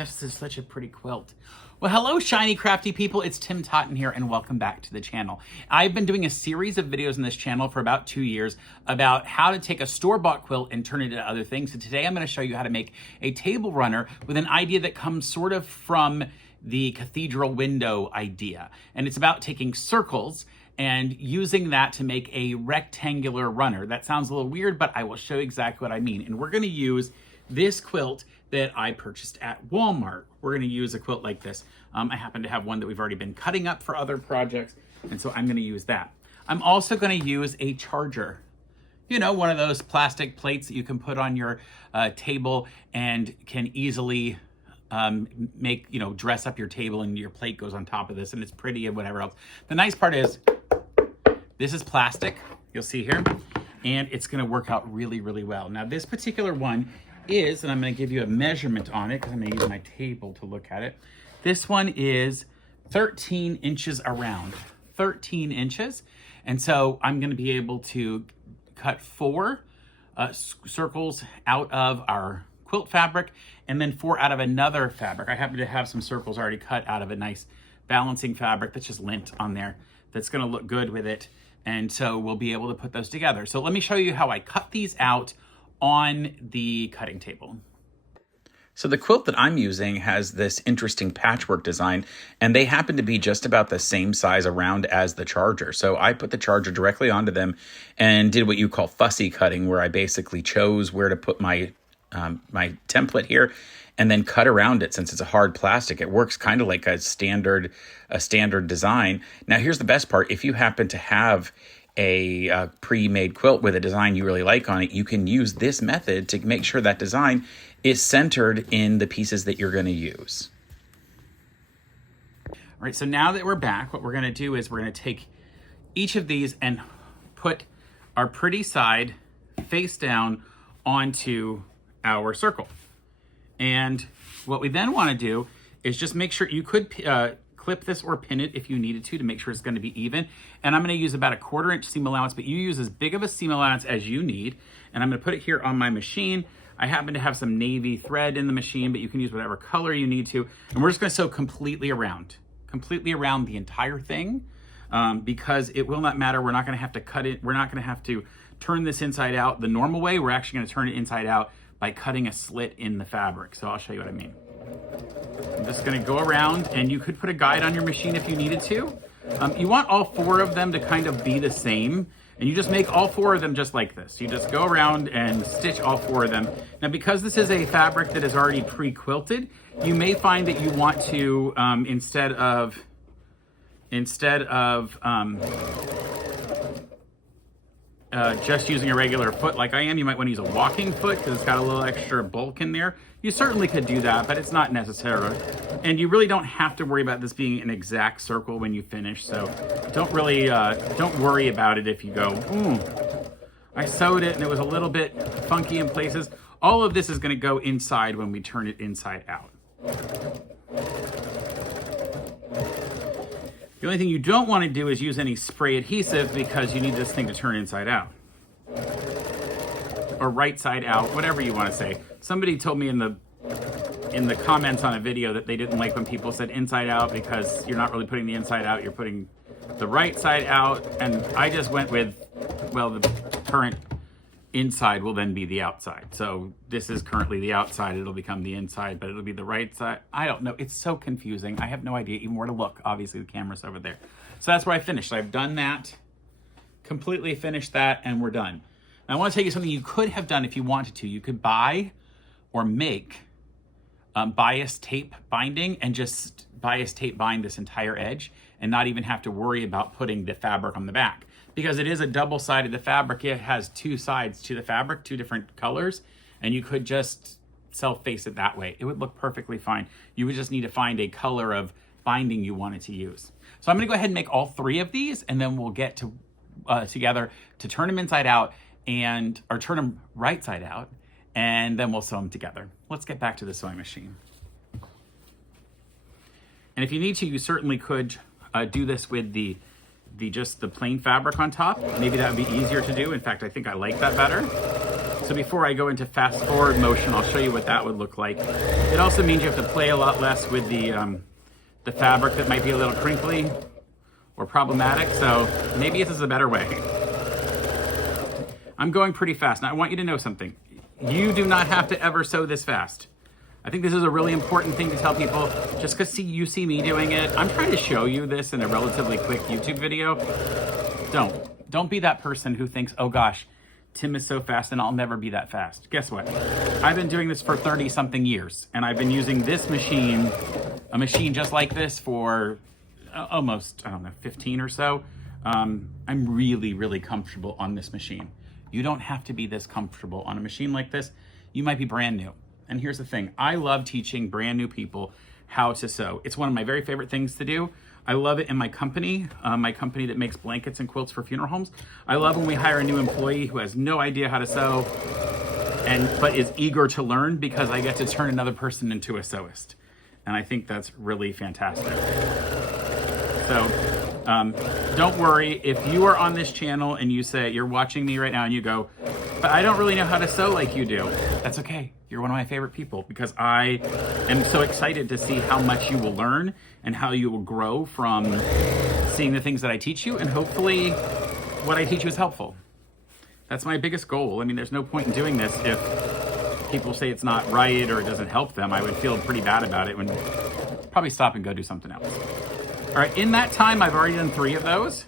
This is such a pretty quilt. Well, hello, Shiny Crafty People. It's Tim Totten here, and welcome back to the channel. I've been doing a series of videos on this channel for about 2 years about how to take a store-bought quilt and turn it into other things. So today I'm going to show you how to make a table runner with an idea that comes sort of from the cathedral window idea. And it's about taking circles and using that to make a rectangular runner. That sounds a little weird, but I will show you exactly what I mean. And we're going to use this quilt that I purchased at Walmart. We're going to use a quilt like this. I happen to have one that we've already been cutting up for other projects, and so I'm going to use that. I'm also going to use a charger. You know, one of those plastic plates that you can put on your table and can easily dress up your table, and your plate goes on top of this and it's pretty and whatever else. The nice part is this is plastic, you'll see here, and it's going to work out really, really well. Now this particular one is, and I'm going to give you a measurement on it because I'm going to use my table to look at it. This one is 13 inches around, 13 inches. And so I'm going to be able to cut 4 circles out of our quilt fabric and then 4 out of another fabric. I happen to have some circles already cut out of a nice balancing fabric that's just lint on there that's going to look good with it. And so we'll be able to put those together. So let me show you how I cut these out on the cutting table. So the quilt that I'm using has this interesting patchwork design, and they happen to be just about the same size around as the charger. So I put the charger directly onto them and did what you call fussy cutting, where I basically chose where to put my my template here and then cut around it. Since it's a hard plastic, it works kind of like a standard design. Now here's the best part. If you happen to have a pre-made quilt with a design you really like on it, you can use this method to make sure that design is centered in the pieces that you're going to use. All right, so now that we're back, what we're going to do is we're going to take each of these and put our pretty side face down onto our circle. And what we then want to do is just make sure you could clip this or pin it if you needed to make sure it's going to be even. And I'm going to use about a 1/4 inch seam allowance, but you use as big of a seam allowance as you need. And I'm going to put it here on my machine. I happen to have some navy thread in the machine, but you can use whatever color you need to. And we're just going to sew completely around the entire thing, because it will not matter. We're not going to have to cut it. We're not going to have to turn this inside out the normal way. We're actually going to turn it inside out by cutting a slit in the fabric. So I'll show you what I mean. I'm just going to go around, and you could put a guide on your machine if you needed to. You want all 4 of them to kind of be the same, and you just make all 4 of them just like this. You just go around and stitch all 4 of them. Now, because this is a fabric that is already pre-quilted, you may find that you want to, instead of just using a regular foot like I am, you might want to use a walking foot because it's got a little extra bulk in there. You certainly could do that, but it's not necessary. And you really don't have to worry about this being an exact circle when you finish. So don't worry about it if you go, I sewed it and it was a little bit funky in places. All of this is going to go inside when we turn it inside out. The only thing you don't want to do is use any spray adhesive, because you need this thing to turn inside out. Or right side out, whatever you want to say. Somebody told me in the comments on a video that they didn't like when people said inside out because you're not really putting the inside out, you're putting the right side out. And I just went with, well, the current inside will then be the outside. So this is currently the outside, it'll become the inside, but it'll be the right side. I don't know, it's so confusing. I have no idea even where to look. Obviously the camera's over there. So that's where I finished. I've done that, completely finished that, and we're done. Now I want to tell you something you could have done if you wanted to. You could buy or make bias tape binding and just bias tape bind this entire edge and not even have to worry about putting the fabric on the back. Because it is a double-sided fabric, it has 2 sides to the fabric, 2 different colors, and you could just self-face it that way. It would look perfectly fine. You would just need to find a color of binding you wanted to use. So I'm going to go ahead and make all 3 of these, and then we'll get to together to turn them inside out or turn them right side out, and then we'll sew them together. Let's get back to the sewing machine. And if you need to, you certainly could do this with just the plain fabric on top. Maybe that would be easier to do. In fact, I think I like that better. So before I go into fast forward motion, I'll show you what that would look like. It also means you have to play a lot less with the fabric that might be a little crinkly or problematic. So maybe this is a better way. I'm going pretty fast. Now I want you to know something. You do not have to ever sew this fast. I think this is a really important thing to tell people. Just because you see me doing it, I'm trying to show you this in a relatively quick YouTube video. Don't be that person who thinks, oh gosh, Tim is so fast and I'll never be that fast. Guess what? I've been doing this for 30 something years, and I've been using this machine, a machine just like this, for almost, I don't know, 15 or so. I'm really, really comfortable on this machine. You don't have to be this comfortable on a machine like this. You might be brand new. And here's the thing, I love teaching brand new people how to sew. It's one of my very favorite things to do. I love it in my company that makes blankets and quilts for funeral homes. I love when we hire a new employee who has no idea how to sew but is eager to learn, because I get to turn another person into a sewist. And I think that's really fantastic. So don't worry, if you are on this channel and you say, you're watching me right now and you go, but I don't really know how to sew like you do. That's okay. You're one of my favorite people, because I am so excited to see how much you will learn and how you will grow from seeing the things that I teach you, and hopefully what I teach you is helpful. That's my biggest goal. I mean, there's no point in doing this if people say it's not right or it doesn't help them. I would feel pretty bad about it, and probably stop and go do something else. All right, in that time, I've already done 3 of those.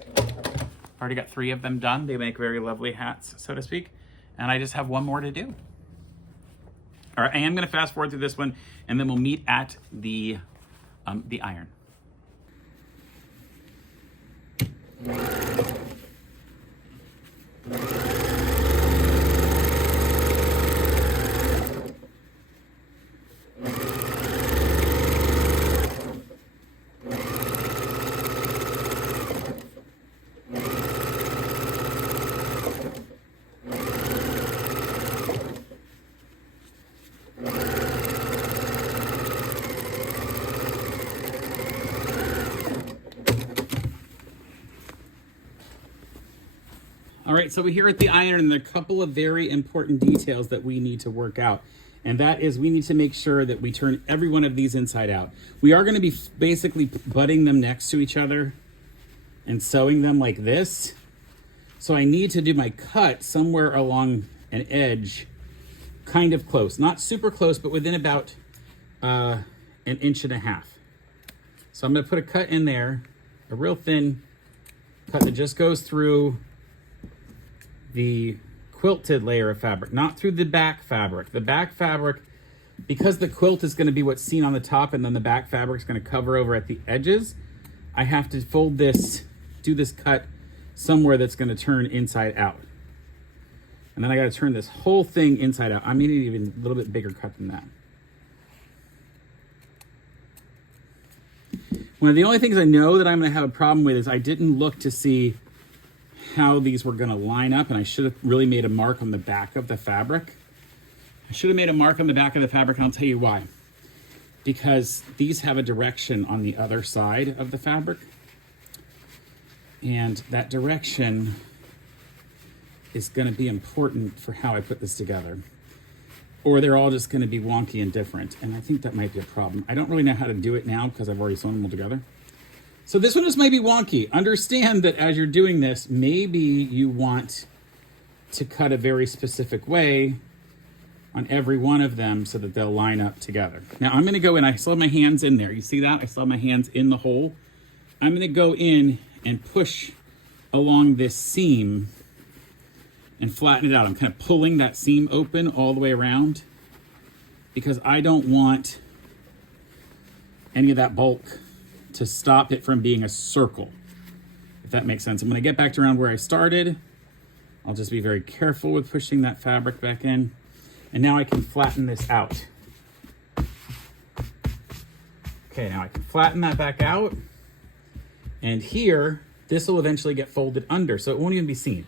Already got 3 of them done. They make very lovely hats, so to speak. And I just have 1 more to do. All right, I am gonna fast forward through this one, and then we'll meet at the iron. All right, so we're here at the iron, and there are a couple of very important details that we need to work out. And that is, we need to make sure that we turn every one of these inside out. We are gonna be basically butting them next to each other and sewing them like this. So I need to do my cut somewhere along an edge, kind of close. Not super close, but within about 1.5 inches. So I'm gonna put a cut in there, a real thin cut that just goes through the quilted layer of fabric, not through the back fabric. The back fabric, because the quilt is going to be what's seen on the top and then the back fabric is going to cover over at the edges, I have to fold this, do this cut somewhere that's going to turn inside out. And then I got to turn this whole thing inside out. I'm going to need even a little bit bigger cut than that. One of the only things I know that I'm going to have a problem with is I didn't look to see how these were going to line up, and I should have really made a mark on the back of the fabric. I should have made a mark on the back of the fabric, and I'll tell you why. Because these have a direction on the other side of the fabric, and that direction is going to be important for how I put this together. Or they're all just going to be wonky and different, and I think that might be a problem. I don't really know how to do it now because I've already sewn them all together. So this one just might be wonky. Understand that as you're doing this, maybe you want to cut a very specific way on every one of them so that they'll line up together. Now I'm gonna go in, I still have my hands in there. You see that? I still have my hands in the hole. I'm gonna go in and push along this seam and flatten it out. I'm kind of pulling that seam open all the way around because I don't want any of that bulk to stop it from being a circle, if that makes sense. I'm gonna get back to around where I started. I'll just be very careful with pushing that fabric back in. And now I can flatten this out. Okay, now I can flatten that back out. And here, this will eventually get folded under, so it won't even be seen.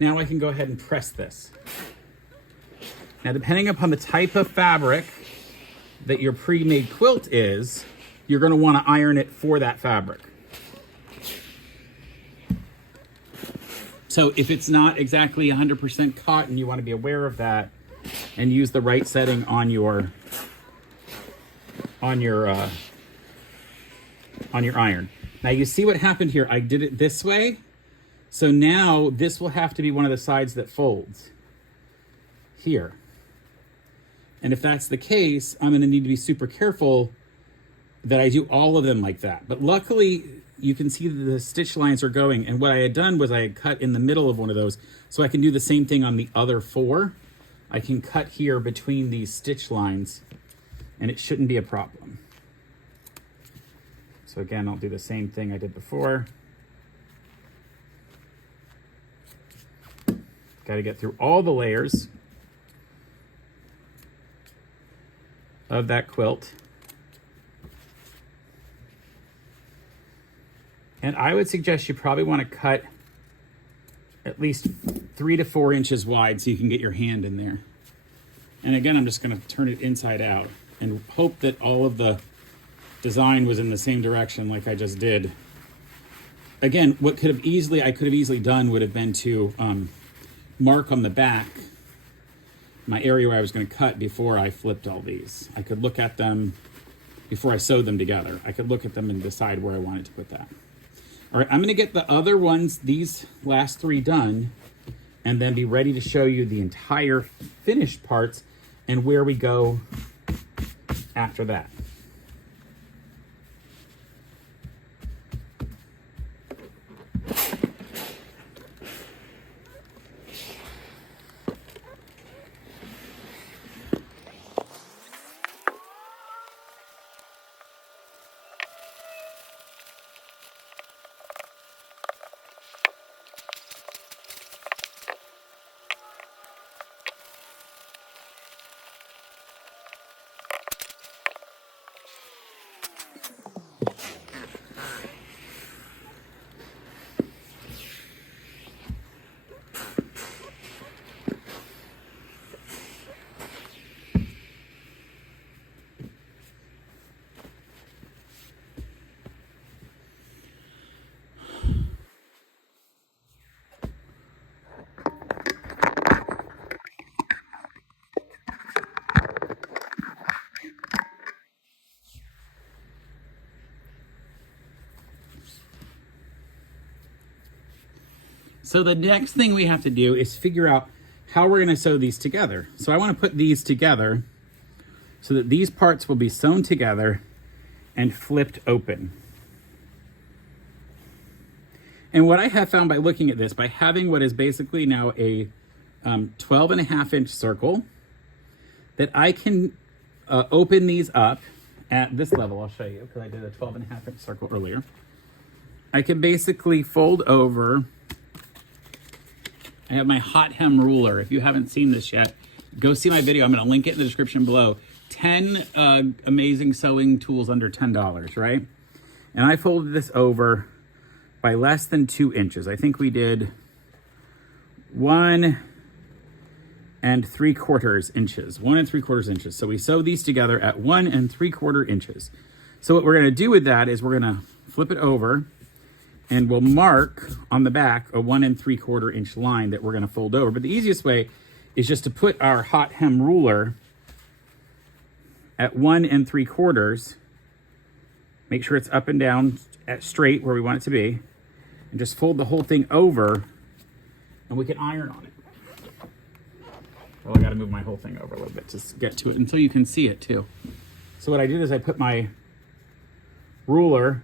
Now I can go ahead and press this. Now, depending upon the type of fabric that your pre-made quilt is, you're going to want to iron it for that fabric. So if it's not exactly 100% cotton, you want to be aware of that and use the right setting on your iron. Now you see what happened here. I did it this way. So now this will have to be one of the sides that folds here. And if that's the case, I'm going to need to be super careful that I do all of them like that. But luckily, you can see that the stitch lines are going. And what I had done was I had cut in the middle of one of those. So I can do the same thing on the other 4. I can cut here between these stitch lines and it shouldn't be a problem. So again, I'll do the same thing I did before. Got to get through all the layers of that quilt. And I would suggest you probably want to cut at least 3 to 4 inches wide so you can get your hand in there. And again, I'm just going to turn it inside out and hope that all of the design was in the same direction like I just did. Again, what I could have easily done would have been to mark on the back my area where I was going to cut before I flipped all these. I could look at them before I sewed them together. I could look at them and decide where I wanted to put that. All right, I'm going to get the other ones, these last 3 done, and then be ready to show you the entire finished parts and where we go after that. So the next thing we have to do is figure out how we're going to sew these together. So I want to put these together so that these parts will be sewn together and flipped open. And what I have found by looking at this, by having what is basically now a 12.5-inch circle, that I can open these up at this level. I'll show you because I did a 12.5-inch circle earlier. I can basically fold over. I have my hot hem ruler. If you haven't seen this yet, go see my video. I'm going to link it in the description below. 10 amazing sewing tools under $10, right? And I folded this over by less than 2 inches. I think we did 1 3/4 inches. 1 3/4 inches. So we sew these together at 1 3/4 inches. So what we're going to do with that is we're going to flip it over. And we'll mark on the back a 1 3/4 inch line that we're going to fold over. But the easiest way is just to put our hot hem ruler at 1 3/4. Make sure it's up and down at straight where we want it to be. And just fold the whole thing over and we can iron on it. Well, I got to move my whole thing over a little bit to get to it until you can see it too. So what I did is I put my ruler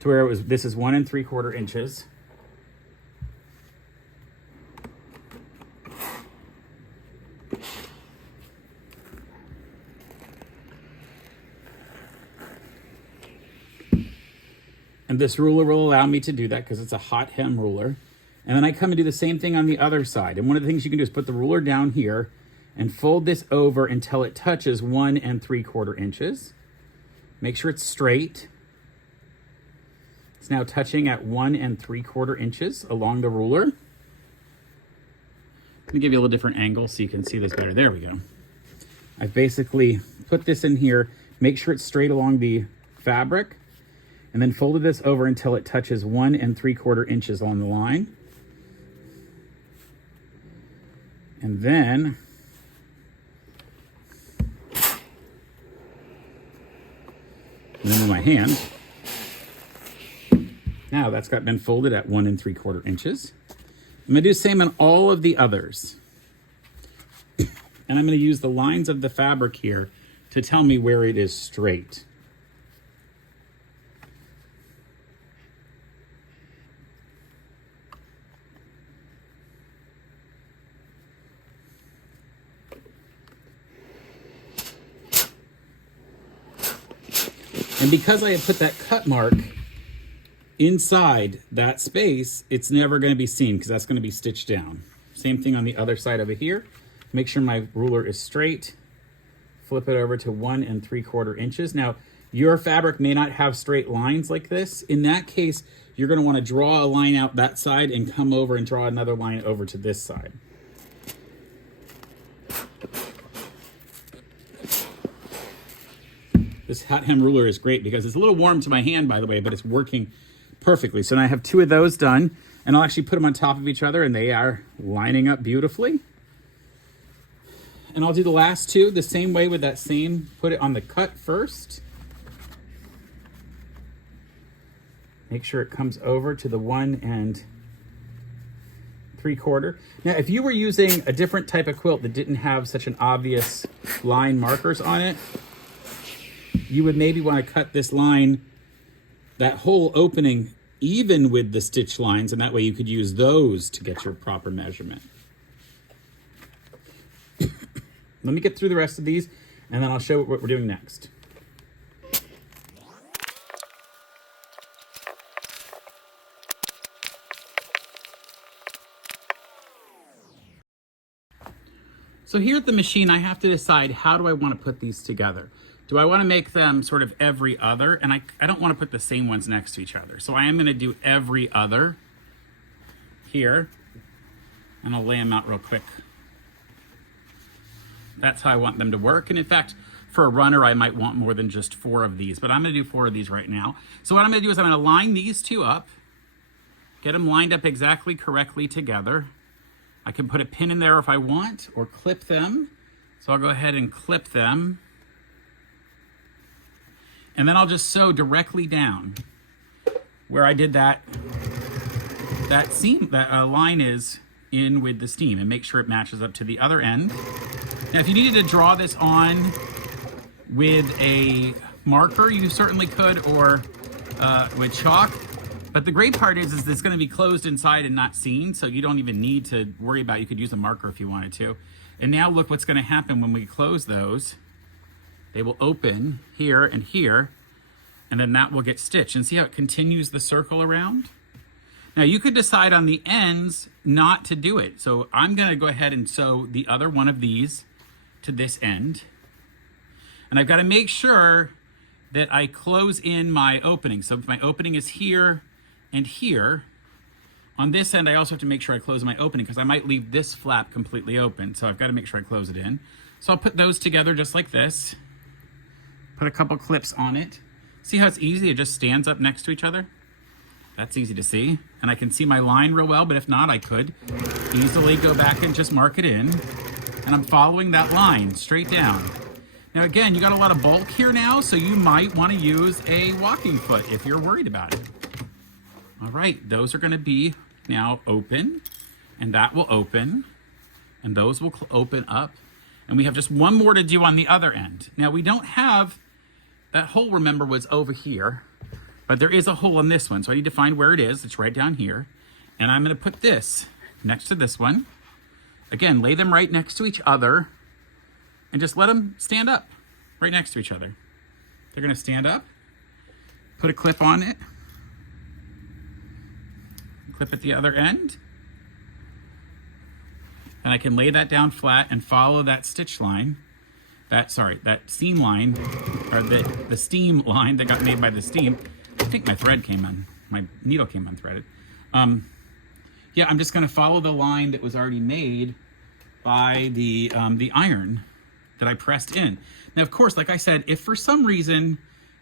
to where it was, this is 1 3/4 inches. And this ruler will allow me to do that because it's a hot hem ruler. And then I come and do the same thing on the other side. And one of the things you can do is put the ruler down here and fold this over until it touches 1 3/4 inches. Make sure it's straight. It's now touching at 1 3/4 inches along the ruler. Let me give you a little different angle so you can see this better. There we go. I've basically put this in here, make sure it's straight along the fabric, and then folded this over until it touches 1 3/4 inches on the line. And then in my hand. Now that's been folded at 1 3/4 inches. I'm gonna do the same on all of the others. And I'm gonna use the lines of the fabric here to tell me where it is straight. And because I had put that cut mark inside that space, it's never going to be seen because that's going to be stitched down. Same thing on the other side over here. Make sure my ruler is straight. Flip it over to 1 3/4 inches. Now, your fabric may not have straight lines like this. In that case, you're going to want to draw a line out that side and come over and draw another line over to this side. This hot hem ruler is great because it's a little warm to my hand, by the way, but it's working perfectly. So now I have 2 of those done, and I'll actually put them on top of each other, and they are lining up beautifully. And I'll do the last 2 the same way with that same, put it on the cut first. Make sure it comes over to the 1 3/4. Now, if you were using a different type of quilt that didn't have such an obvious line markers on it, you would maybe want to cut this line, that whole opening, even with the stitch lines, and that way you could use those to get your proper measurement. Let me get through the rest of these, and then I'll show what we're doing next. So here at the machine, I have to decide, how do I want to put these together? Do I want to make them sort of every other? And I don't want to put the same ones next to each other. So I am going to do every other here. And I'll lay them out real quick. That's how I want them to work. And in fact, for a runner, I might want more than just 4 of these. But I'm going to do 4 of these right now. So what I'm going to do is I'm going to line these 2 up. Get them lined up exactly correctly together. I can put a pin in there if I want, or clip them. So I'll go ahead and clip them. And then I'll just sew directly down where I did that seam, that line is in with the seam, and make sure it matches up to the other end. Now, if you needed to draw this on with a marker, you certainly could, or with chalk. But the great part is it's going to be closed inside and not seen, so you don't even need to worry about it. You could use a marker if you wanted to. And now look what's going to happen when we close those. They will open here and here, and then that will get stitched. And see how it continues the circle around? Now you could decide on the ends not to do it. So I'm going to go ahead and sew the other one of these to this end. And I've got to make sure that I close in my opening. So if my opening is here and here, on this end I also have to make sure I close my opening, because I might leave this flap completely open. So I've got to make sure I close it in. So I'll put those together just like this. Put a couple clips on it. See how it's easy? It just stands up next to each other. That's easy to see. And I can see my line real well, but if not, I could easily go back and just mark it in. And I'm following that line straight down. Now again, you got a lot of bulk here now, so you might want to use a walking foot if you're worried about it. All right, those are going to be now open, and that will open, and those will open up. And we have just one more to do on the other end. Now we don't have, that hole, remember, was over here, but there is a hole on this one. So I need to find where it is. It's right down here. And I'm going to put this next to this one. Again, lay them right next to each other and just let them stand up right next to each other. They're going to stand up. Put a clip on it. Clip at the other end. And I can lay that down flat and follow that stitch line, that seam line, or the steam line that got made by the steam. I think my thread came on, my needle came unthreaded. Yeah, I'm just gonna follow the line that was already made by the iron that I pressed in. Now, of course, like I said, if for some reason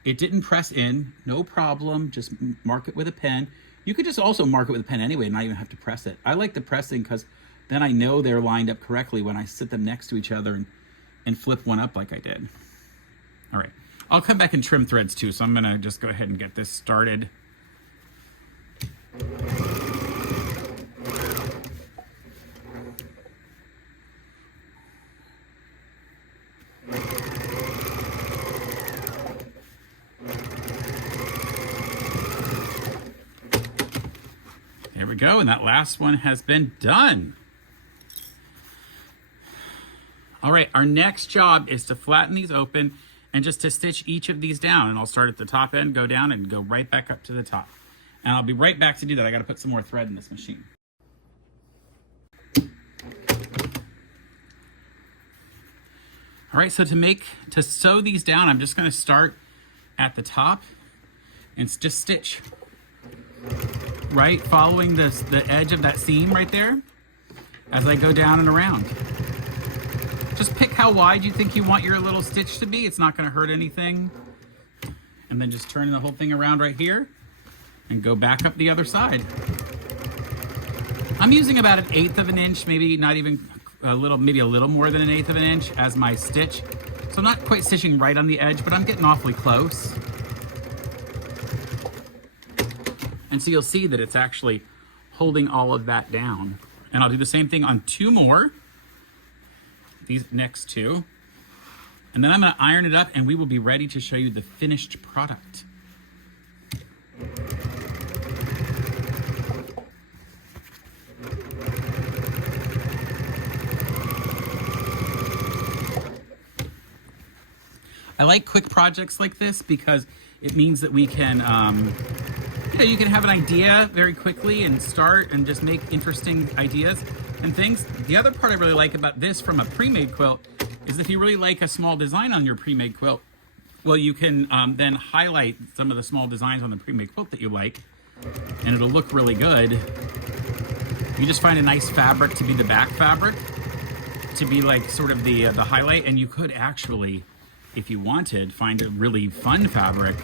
it didn't press in, no problem, just mark it with a pen. You could just also mark it with a pen anyway and not even have to press it. I like the pressing because Then I know they're lined up correctly when I sit them next to each other and flip one up like I did. All right, I'll come back and trim threads too, so I'm gonna just go ahead and get this started. There we go, and that last one has been done. All right, our next job is to flatten these open and just to stitch each of these down. And I'll start at the top end, go down, and go right back up to the top. And I'll be right back to do that. I gotta put some more thread in this machine. All right, so to sew these down, I'm just gonna start at the top and just stitch, right? Following the edge of that seam right there as I go down and around. Just pick how wide you think you want your little stitch to be. It's not gonna hurt anything. And then just turn the whole thing around right here and go back up the other side. I'm using about 1/8 of an inch, maybe not even maybe a little more than 1/8 of an inch as my stitch. So I'm not quite stitching right on the edge, but I'm getting awfully close. And so you'll see that it's actually holding all of that down. And I'll do the same thing on 2 more. These next 2. And then I'm gonna iron it up and we will be ready to show you the finished product. I like quick projects like this because it means that we can, you can have an idea very quickly and start and just make interesting ideas and things. The other part I really like about this from a pre-made quilt is if you really like a small design on your pre-made quilt, well, you can then highlight some of the small designs on the pre-made quilt that you like, and it'll look really good. You just find a nice fabric to be the back fabric, to be like sort of the highlight, and you could actually, if you wanted, find a really fun fabric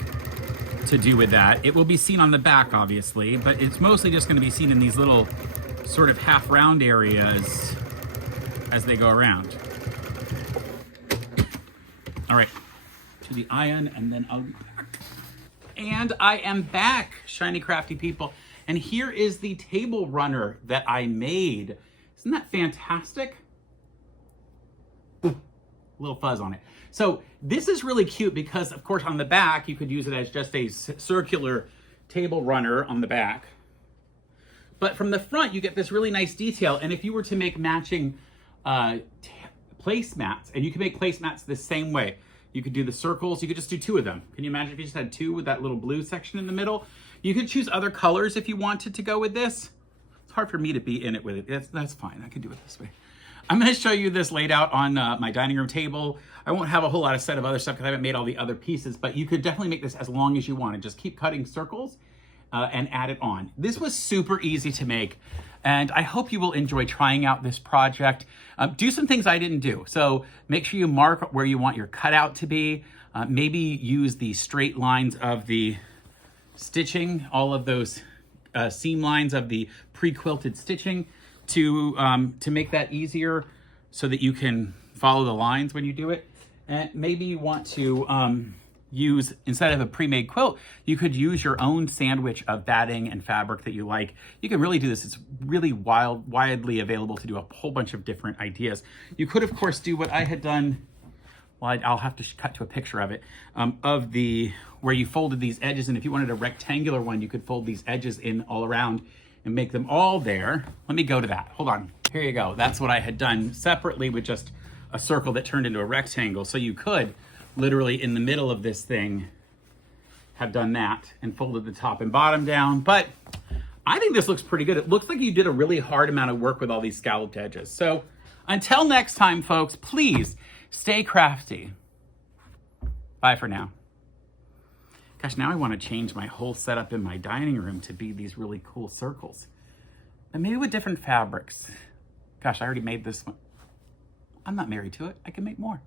to do with that. It will be seen on the back, obviously, but it's mostly just going to be seen in these little sort of half round areas as they go around. All right, to the iron, and then I'll be back. And I am back, Shiny Crafty People. And here is the table runner that I made. Isn't that fantastic? A little fuzz on it. So this is really cute because, of course, on the back, you could use it as just a circular table runner on the back. But from the front, you get this really nice detail. And if you were to make matching placemats, and you can make placemats the same way. You could do the circles. You could just do 2 of them. Can you imagine if you just had 2 with that little blue section in the middle? You could choose other colors if you wanted to go with this. It's hard for me to be in it with it. That's fine. I can do it this way. I'm going to show you this laid out on my dining room table. I won't have a whole lot of set of other stuff because I haven't made all the other pieces, but you could definitely make this as long as you want and just keep cutting circles and add it on. This was super easy to make, and I hope you will enjoy trying out this project. Do some things I didn't do. So make sure you mark where you want your cutout to be. Maybe use the straight lines of the stitching, all of those seam lines of the pre-quilted stitching to make that easier so that you can follow the lines when you do it. And maybe you want to use, instead of a pre-made quilt, you could use your own sandwich of batting and fabric that you like. You can really do this. It's really widely available to do a whole bunch of different ideas. You could, of course, do what I had done. Well, I'll have to cut to a picture of it, where you folded these edges. And if you wanted a rectangular one, you could fold these edges in all around and make them all there. Let me go to that. Hold on. Here you go. That's what I had done separately with just a circle that turned into a rectangle. So you could literally in the middle of this thing have done that and folded the top and bottom down. But I think this looks pretty good. It looks like you did a really hard amount of work with all these scalloped edges. So until next time, folks, please stay crafty. Bye for now. Gosh, now I want to change my whole setup in my dining room to be these really cool circles. And maybe with different fabrics. Gosh, I already made this one. I'm not married to it. I can make more.